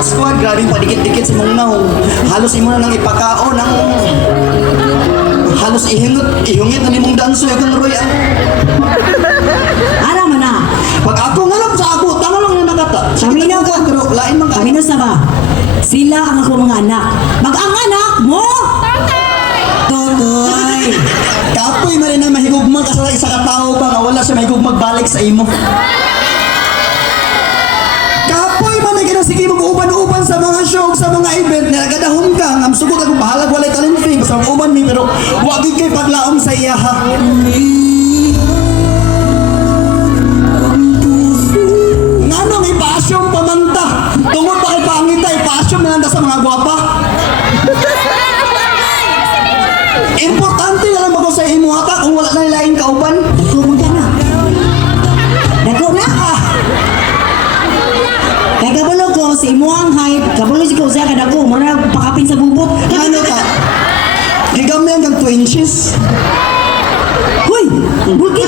Iyang squad, grabe padikit-dikit si mong naong. Halos imo na nang ipakao ng... Halos ihungit na ni mong danso yung Roy. Ara man na. Pag ako ngalap sa ako, tama lang na nakata. Paminaw ko. Pero lain mga... Paminaw sa ba? Sila ang ako mga anak. Ang anak mo! Totoy! Kapoy man rin na mahigugmang ka sa isa katao ba nga wala siya mahigugmang balik sa imo. Kapoy man na gina sige mag-uban-uban sa mga show, sa mga event na nagadahon ka. Ang sugot ako bahalag walay talent fee. Basta mag-uban mi pero wag yun kay paglaom sa iya ha. Nga nung ipa-assume pamanta. Tungod pa kay pangita, ipa-assume na lang sa mga gwapa. Importante na lang ako sa imo hata kung wala na nilaing kauban. Dako mo dyan na. Dako na. Kaya kabalo ko, si imuang height, kabalo si ko siya kadako, muna pakapin sa bubot. Ano ka? Higam na hanggang 2 inches. Hoy! Bulki